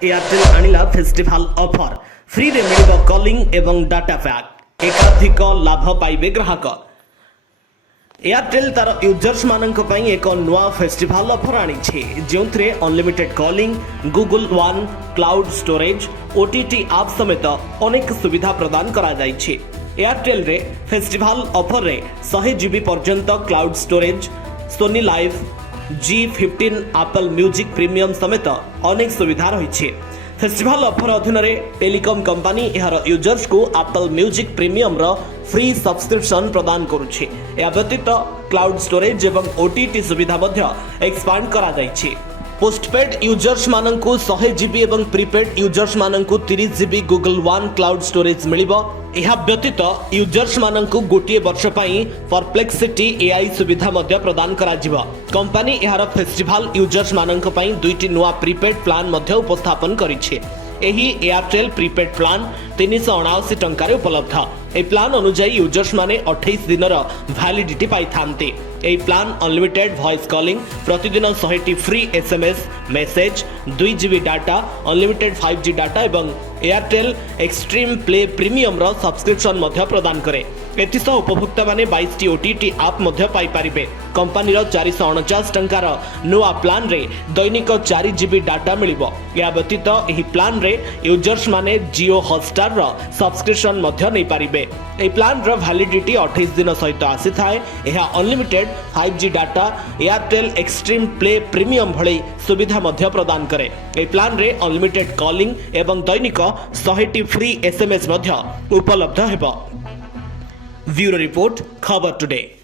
Airtel आनिला festival offer free रे मिलिबो calling एवं data pack एकाधिक लाभ पाइबे ग्राहक। एयरटेल तार यूजर्स मानक पई एक नुआ फेस्टिवल ऑफर आनिछि जोंथरे unlimited calling Google One cloud storage OTT app समेत अनेक सुविधा प्रदान करा जाइछि। एयरटेल रे फेस्टिवल ऑफर रे 100 जीबी पर्यंत cloud storage Sony Live G15 Apple Music premium समेत अनेक सुविधा रही। फेस्टिवल ऑफर अधीन टेलीकॉम कंपनी यार यूजर्स को एप्पल म्यूजिक प्रीमियम रो फ्री सब्सक्रिप्शन प्रदान करुछि। या व्यतीत क्लाउड स्टोरेज एवं ओटीटी सुविधा मध्य एक्सपांड करा जाइछि। पोस्टपेड यूजर्स माननकु 100 जीबी एवं प्रीपेड यूजर्स माननकु 30 GB Google One cloud storage मिलिबो। यह व्यतीत यूजर्स माननकु गोटिए वर्ष पई परप्लेक्सिटी एआई सुविधा मध्य प्रदान करा जिवो। कंपनी यार फेस्टिवल यूजर्स माननक पई दुईटी नुआ प्रीपेड प्लान मध्य उपस्थापन करिछि। एही एयरटेल प्रीपेड प्लान 379 टंकार उपलब्ध। ए प्लान अनुसार यूजर्स माने 28 दिनर वैलिडिटी पाई थांते। ए प्लान अनलिमिटेड वॉइस कॉलिंग प्रतिदिन 100 free SMS message 2 GB data unlimited 5G data एवं एयरटेल एक्सट्रीम प्ले प्रीमियम रो सब्सक्रिप्शन मध्य प्रदान करे। एथिसह उपभोक्ता माने 22 ओटीटी ऐप मध्य पाई परिबे। कंपनी रो 449 टंकार नुआ प्लान रे दैनिक 4 जीबी डाटा मिलिबो। या व्यतीत एही प्लान रे यूजर्स माने जियो हॉटस्टार रो सब्सक्रिप्शन मध्य नै परिबे। ए प्लान रो वैलिडिटी 28 दिन सहित आसी थाए। एहा unlimited 5G data Airtel Xtreme Play premium भଳି सुविधा मध्य प्रदान करे। ए प्लान रे अनलिमिटेड कॉलिंग एवं दैनिक 100 फ्री एसएमएस मध्य उपलब्ध हेबो। ब्यूरो रिपोर्ट खबर टुडे।